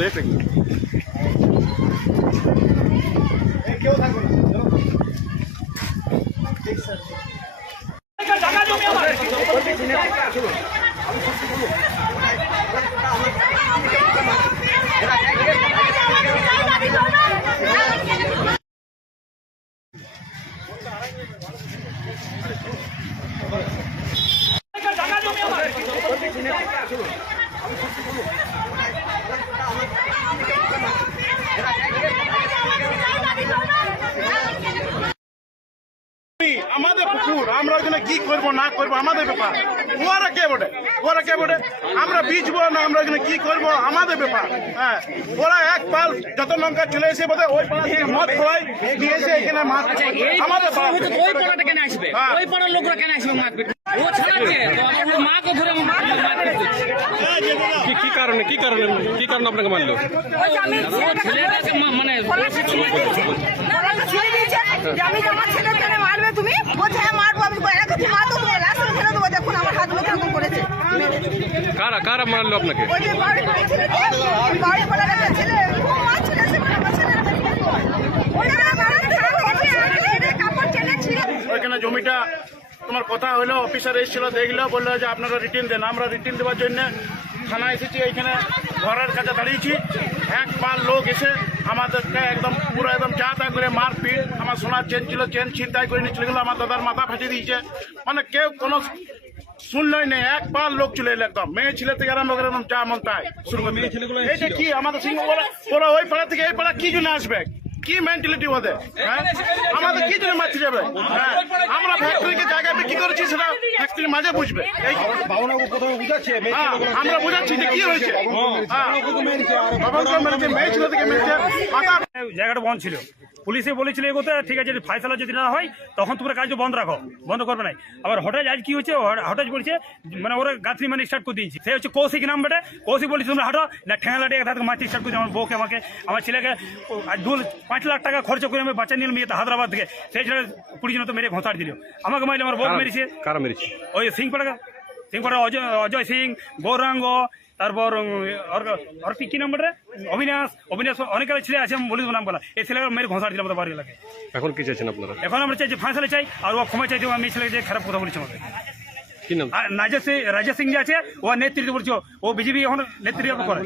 Late কেউ থাকবে না আমাদের পুকুর আমরা ওখানে কি করবো না করবো আমাদের ব্যাপার। ওরা কে বটে আমরা বিচবো না আমরা ওখানে কি করবো আমাদের ব্যাপার। হ্যাঁ, ওরা এক পাল যত লঙ্কা চলে এসে বোধ ওই পাড়া থেকে মদ খাওয়াই নিয়ে এসে এখানে মাছ আমাদের ওই পাড়াটা কেন আসবে, ওই পাড়ার লোকরা কেন আসবে মাছ ও ছাড়াচ্ছে তো মাকে ধরে কি কারণে আপনাকে মারলো? ছেলেটাকে মানে আমি আমার ছেলেকে মারবে তুমি বলছে হ্যাঁ মারবো আমি মারবো রাস্তা ফেলে দেবো। দেখুন আমার হাত মুখে এরকম করেছে। কারা মারলো আপনাকে? ওই যে বাড়ি পাড়ার একটা ছেলে খুব মাছ ছেড়েছে ওইখানে জমিটা তোমার কথা হলো, অফিসার এসেছিল দেখলো, বললো যে আপনারা রিটার্ন দেন। আমরা রিটার্ন দেওয়ার জন্য থানা এসেছি, এইখানে ঘরের কাছে দাঁড়িয়েছি। এক পাল লোক এসে আমাদেরকে একদম পুরো একদম যা তা করে মারপিট, আমার সোনার চেন ছিল চেন ছিনতাই করে নিয়ে চলে গেলো, আমার দাদার মাথা ফাটিয়ে দিয়েছে। মানে কেউ কোনো শুনলই নেই, এক পাল লোক চলে এলো একদম মেয়ে ছেলে থেকে আরম্ভ করে একদম যা মন তাই শুরু করে। এইটা কি আমাদের সিংহ ওরা ওই পাড়া থেকে এই পাড়া কি জন্য আসবে, কি মেন্টালিটি ওদের? হ্যাঁ, আমাদের কি জন্য মারতে যাবে? হ্যাঁ, আমরা ফ্যাক্টরিকে জায়গায় কি করেছি সেটা ফ্যাক্টরির মাঝে বুঝবে। আমরা বুঝাচ্ছি যে কি হয়েছে। মেয়ে ছিল থেকে মেয়েছে মাথা জায়গাটা বন্ধ ছিল, পুলিশে বলেছিল এগোতে, ঠিক আছে ফাইসলা যদি না হয় তখন তোমরা কাজ বন্ধ রাখো, বন্ধ করবে না। আবার হঠাৎ আজ কি হচ্ছে, হঠাৎ বলছে মানে ওরা গাছরি মানে স্টার্ট করে দিয়েছে। সে হচ্ছে কৌশিক নাম বেটে, কৌশিক বলছে তোমরা হাঁটো না, ঠেঙা লাটে এক মারতে স্টার্ট করছে আমার বউকে, আমার ছেলেকে 5 লাখ টাকা খরচ করে আমি বাচ্চা নিলাম হায়দ্রাবাদ থেকে। সেই ছেলে 20 জন তো মেরে ঘোঁচাড় দিল, আমাকে মারলে আমার বউ মেরেছে। কারা মেরেছে? ওই সিংপাড়া অজয় সিং, গৌরাঙ্গ, তারপর কি নাম্বারে অবিনাশ অনেক ছেলে আছে, আমি বলে দেবো নাম বলা। এই ছেলে মেরে ঘোষাড় দিলাম আমাদের বাড়ি এলাকায়। এখন কি চাইছেন আপনারা? এখন আমরা চাই যে ফাঁসলে চাই, আর ও ক্ষমা চাইতে আমি ছেলেকে যে খারাপ কথা বলেছি আমাদের। কি নাম? রাজা সিং যে আছে ও নেতৃত্ব বলছো, ও বিজেপি এখন নেতৃত্ব করে।